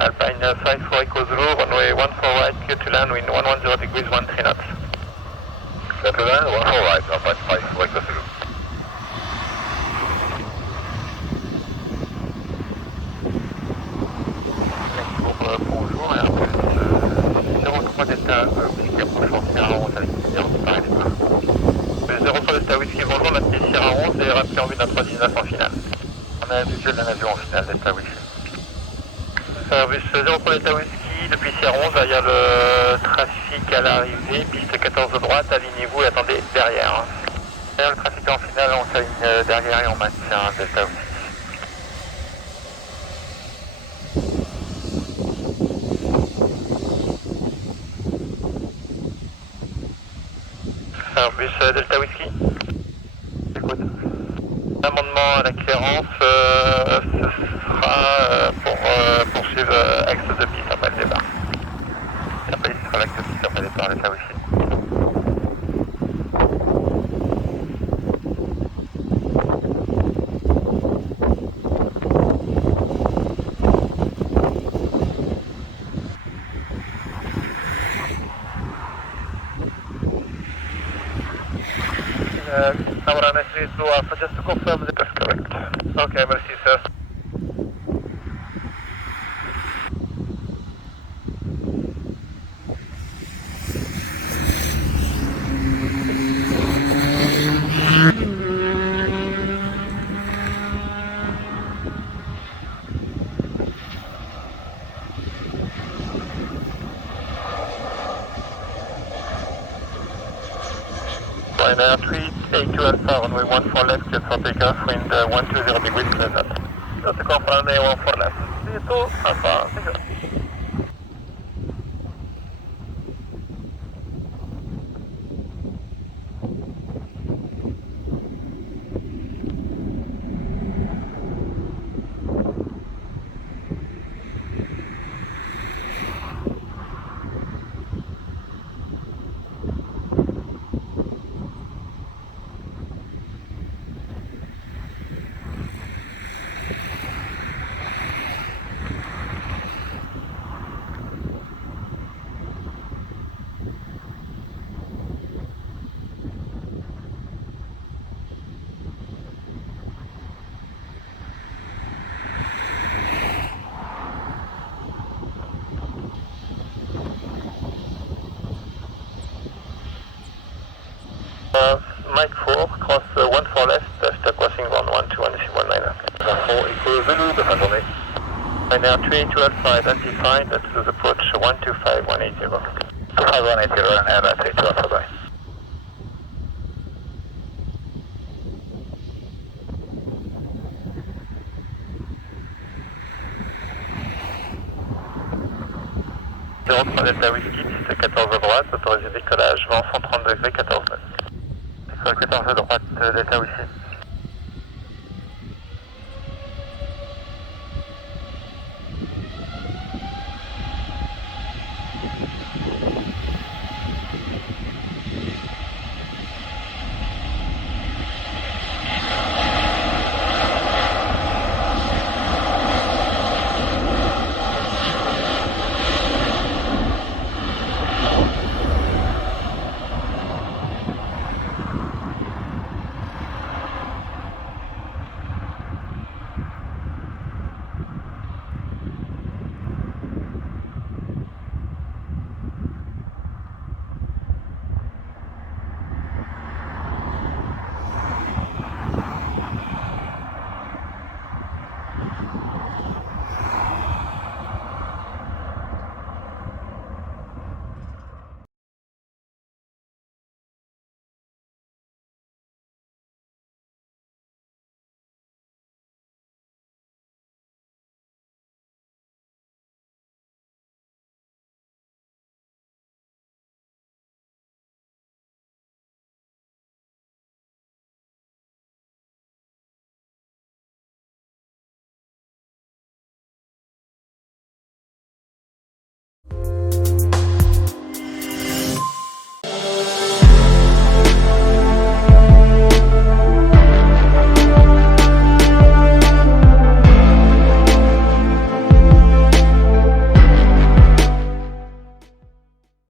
Alpine 54 Echo Zulu, runway 14 right, clear to land, wind 110 degrees, 13 knots. Clear to land, 14 right, Alpine 54 Echo Zulu. Bonjour, Airbus 03 Delta Whisky approche en Sierra 11 avec 0 par départ. 03 Delta Whisky, bonjour, maintenez Sierra 11 et rappelez en vue d'un 319 en finale. On a un visuel d'un avion en finale, Delta Whisky. Airbus 03 Delta Whisky, depuis Sierra 11, derrière le trafic à l'arrivée, piste 14 de droite, alignez-vous et attendez derrière. Derrière le trafic en finale, on s'aligne derrière et on maintient Delta Whisky. Airbus Delta Whisky. Écoute. L'amendement à la clairance, ce sera pour poursuivre axe de piste après le départ. Et après, ce sera l'axe de piste après le départ, Delta Whisky. Tower NSV to Alpha, just to confirm that that's correct. Okay, merci sir. Ryanair 382 Alpha, runway 14 left, cleared for takeoff, wind 120 degrees, clear that. Just to confirm, runway 14 left. 32 Alpha, take off. Mike 4, cross 14 left, after crossing round 12 and 19. 4 Echo Zulu, de fin de journée. Ryanair 382 Alpha identified, to approach 125180. 25180, Ryanair 382 Alpha, bye. 03 Delta Whisky, piste 14 à droite, autorisé décollage, vent 130 degrés, 14 nœuds. 14 à droite, Delta Whisky.